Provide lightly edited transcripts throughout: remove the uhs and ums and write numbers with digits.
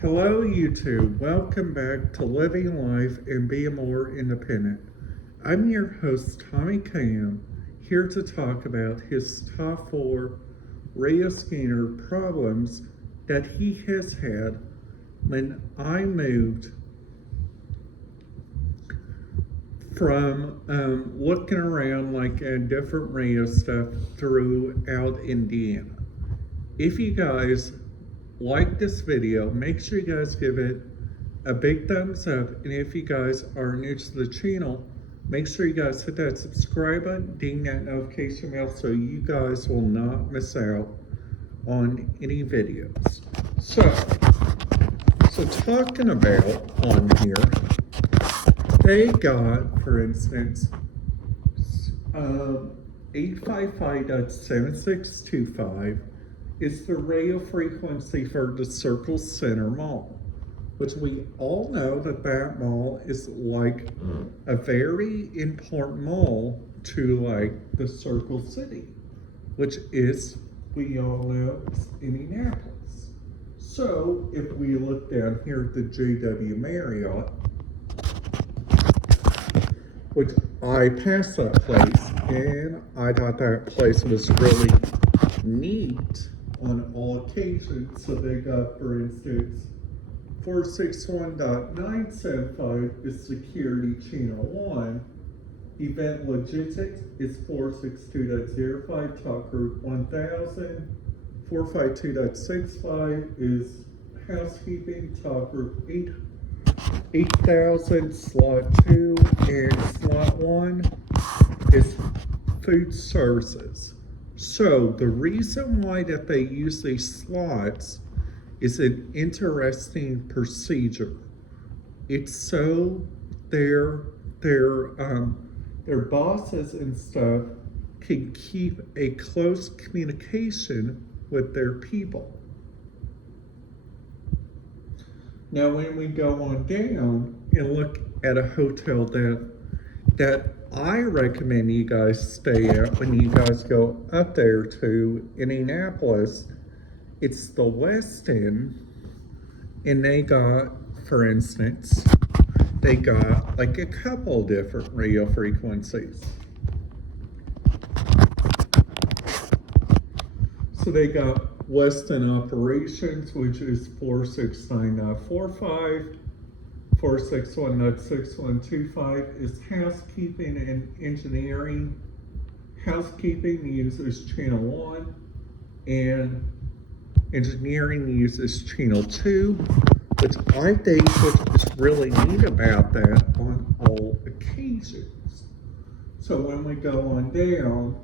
Hello, YouTube. Welcome back to Living Life and Being More Independent. I'm your host, Tommy Cam, here to talk about his top 4 Ray Skinner problems that he has had when I moved from looking around like at different radio stuff throughout Indiana. If you guys like this video, make sure you guys give it a big thumbs up, and if you guys are new to the channel, make sure you guys hit that subscribe button, ding that notification bell so you guys will not miss out on any videos. So talking about on here, they got, for instance, 855.7625 is the radio frequency for the Circle Center Mall, which we all know that that mall is like a very important mall to like the Circle City, which is, we all know, is Indianapolis. So if we look down here at the JW Marriott, which I passed that place and I thought that place was really neat on all occasions. So they got, for instance, 461.975 is security channel 1. Event logistics is 462.05, talk group 1000. 452.65 is housekeeping, talk group 8000, slot 2, and slot 1 is food services. So the reason why that they use these slots is an interesting procedure. It's so their bosses and stuff can keep a close communication with their people. Now, when we go on down and look at a hotel that I recommend you guys stay at when you guys go up there to Indianapolis, it's the Westin, and they got, for instance, they got like a couple different radio frequencies. So they got Westin Operations, which is 469.45. 461.6125 is housekeeping and engineering. Housekeeping uses channel 1 and engineering uses channel 2, which I think is really neat about that on all occasions. So when we go on down,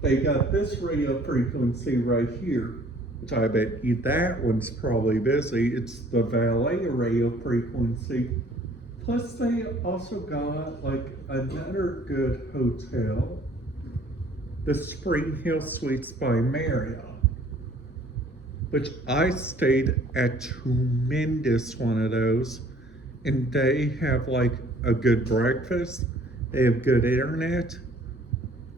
they got this radio frequency right here, which I bet you that one's probably busy. It's the valet radio frequency. Plus they also got like another good hotel, the Spring Hill Suites by Marriott, which I stayed at tremendous one of those, and they have like a good breakfast, they have good internet,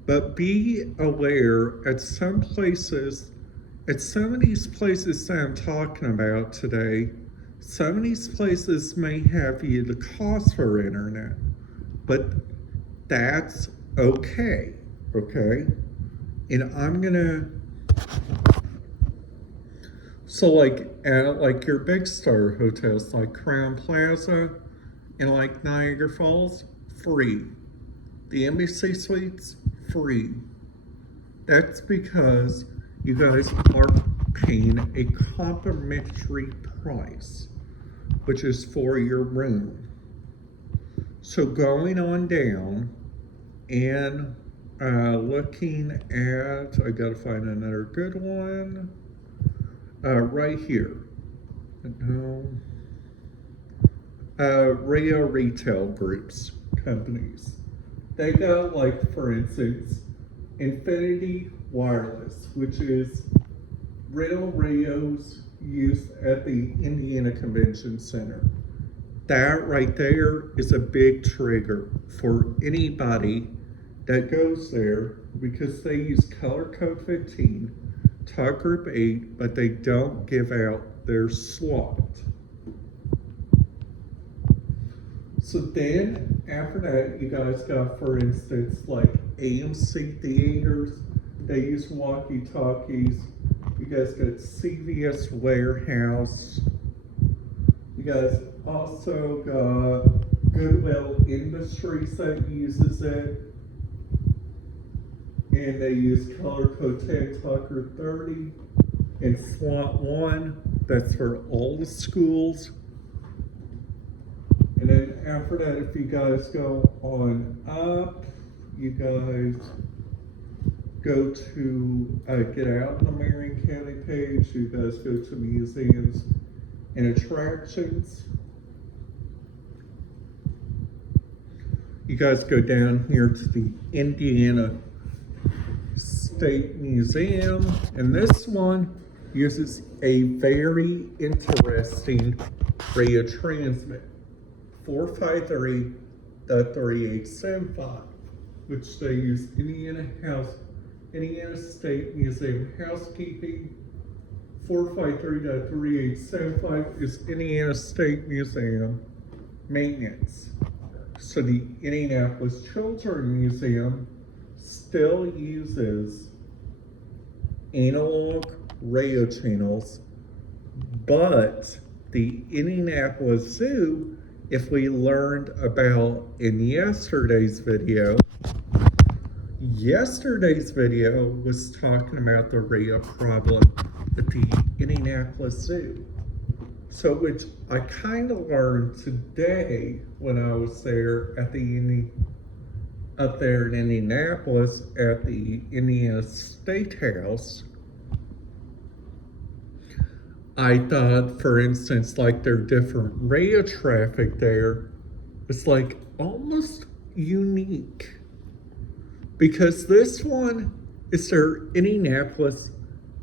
but be aware at some places, at some of these places that I'm talking about today, some of these places may have you the cost for internet, but that's okay, And I'm gonna, so like at like your big star hotels like Crown Plaza and like Niagara Falls, free. The Embassy Suites, free. That's because you guys are paying a complimentary price, which is for your room. So going on down and looking at, I gotta find another good one, right here. Radio retail groups, companies. They got like, for instance, Infinity Wireless, which is rental radios used at the Indiana Convention Center. That right there is a big trigger for anybody that goes there because they use color code 15, talk group 8, but they don't give out their slot. So then, after that, you guys got, for instance, like AMC theaters. They use walkie-talkies. You guys got CVS Warehouse. You guys also got Goodwill Industries that uses it. And they use color code 10 Tucker 30. And slot 1, that's for all the schools. And then after that, if you guys go on up, you guys go to get out on the Marion County page. You guys go to museums and attractions. You guys go down here to the Indiana State Museum, and this one uses a very interesting radio transmit, 453.3875, which they use Indiana State Museum housekeeping. 453.3875 is Indiana State Museum maintenance. So the Indianapolis Children's Museum still uses analog radio channels, but the Indianapolis Zoo, if we learned about in yesterday's video was talking about the radio problem at the Indianapolis Zoo. So, which I kind of learned today when I was there at up there in Indianapolis at the Indiana State House. I thought, for instance, like their different radio traffic there was like almost unique, because this one is their Indianapolis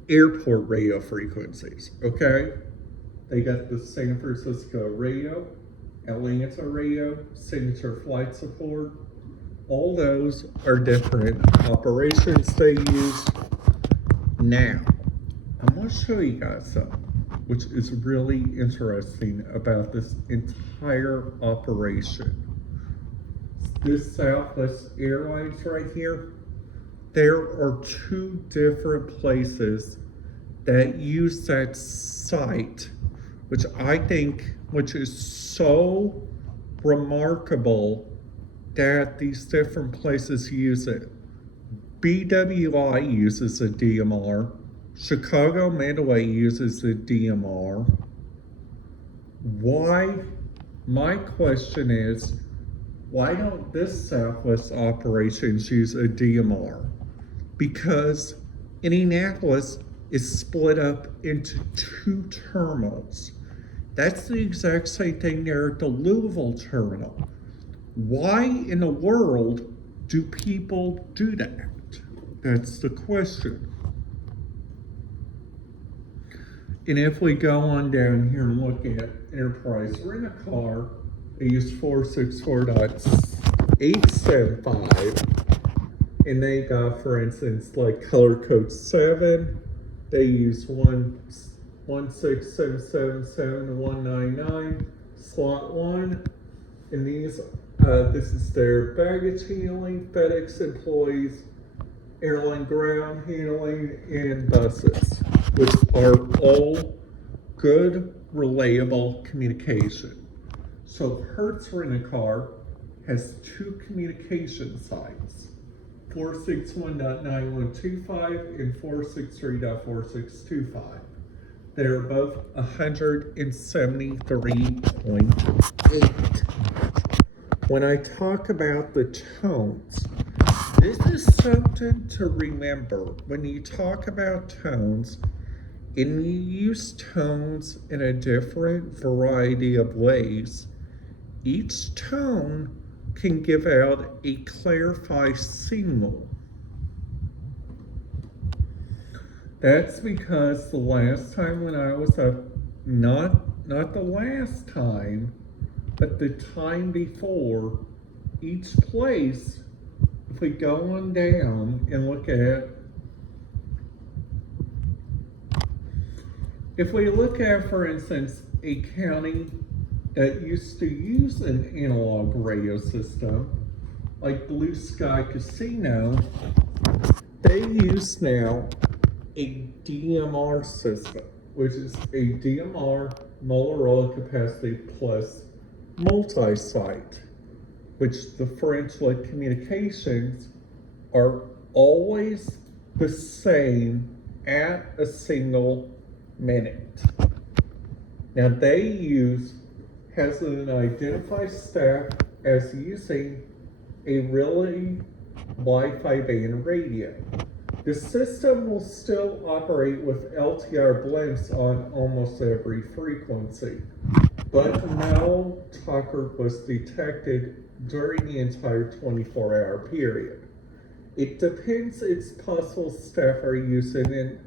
airport radio frequencies, okay? They got the San Francisco radio, Atlanta radio, Signature Flight Support. All those are different operations they use. Now, I'm going to show you guys something which is really interesting about this entire operation. This Southwest Airlines right here, there are 2 different places that use that site, which is so remarkable that these different places use it. BWI uses a DMR. Chicago Mandalay uses a DMR. My question is, why don't this Southwest operations use a DMR? Because Indianapolis is split up into 2 terminals. That's the exact same thing there at the Louisville terminal. Why in the world do people do that? That's the question. And if we go on down here and look at Enterprise Rent-A-Car, they use 464.875, and they got, for instance, like color code 7, they use 16777 to 199, slot 1, and these, this is their baggage handling, FedEx employees, airline ground handling, and buses, which are all good, reliable communication. So Hertz Rent-A-Car has 2 communication sites, 461.9125 and 463.4625. They are both 173.8. When I talk about the tones, this is something to remember. When you talk about tones, and you use tones in a different variety of ways, each tone can give out a clarified signal. That's because the last time when I was up, not the last time, but the time before, each place, if we go on down and look at, if we look at, for instance, a county that used to use an analog radio system, like Blue Sky Casino, they use now a DMR system, which is a DMR Motorola Capacity Plus multi-site, which the French-led communications are always the same at a single minute. Now has an identified staff as using a relay Wi-Fi band radio. The system will still operate with LTR blinks on almost every frequency, but no talker was detected during the entire 24-hour period. It depends if possible staff are using an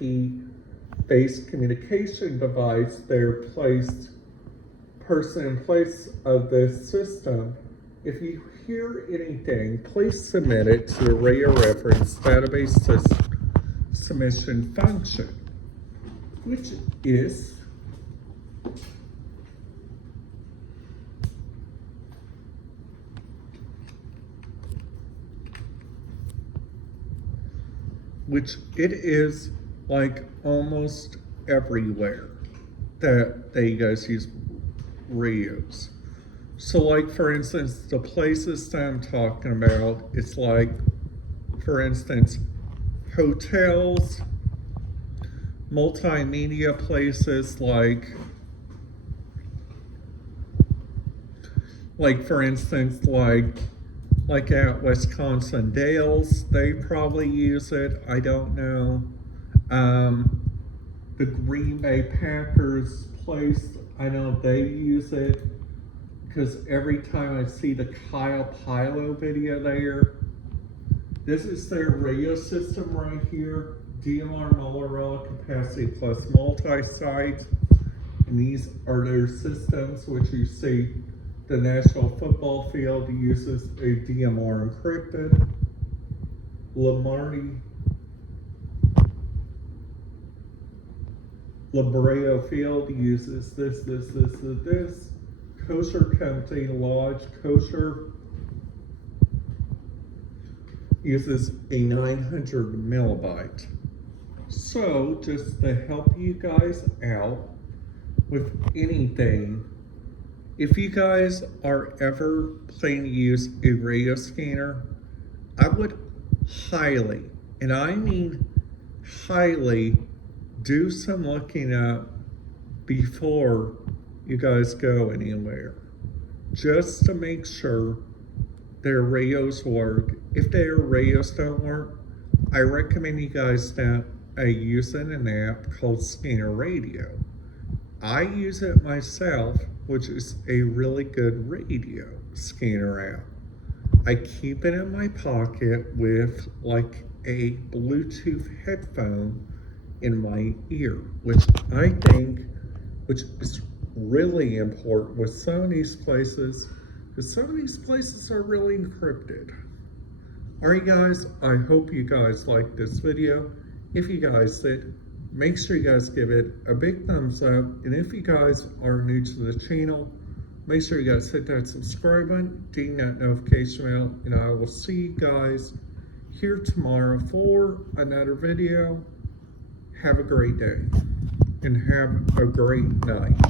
IP-based communication device. They're placed person in place of this system. If you hear anything, please submit it to the radio reference database submission function, which is like almost everywhere that they guys use radios. So like, for instance, the places that I'm talking about, it's like, for instance, hotels, multimedia places like for instance, like at Wisconsin Dales, they probably use it. I don't know. The Green Bay Packers place, I know they use it, because every time I see the Kyle Pilo video there, this is their radio system right here, DMR Motorola Capacity Plus multi-site, and these are their systems, which you see the National Football Field uses a DMR encrypted, La Brea Field uses this. Kosher Company Lodge Kosher uses a 900 millibyte. So just to help you guys out with anything, if you guys are ever planning to use a radio scanner, I would highly, and I mean highly, do some looking up before you guys go anywhere, just to make sure their radios work. If their radios don't work, I recommend you guys using an app called Scanner Radio. I use it myself, which is a really good radio scanner app. I keep it in my pocket with like a Bluetooth headphone in my ear, which is really important with some of these places, because some of these places are really encrypted. Alright guys, I hope you guys liked this video. If you guys did, make sure you guys give it a big thumbs up, and if you guys are new to the channel, make sure you guys hit that subscribe button, ding that notification bell, and I will see you guys here tomorrow for another video. Have a great day and have a great night.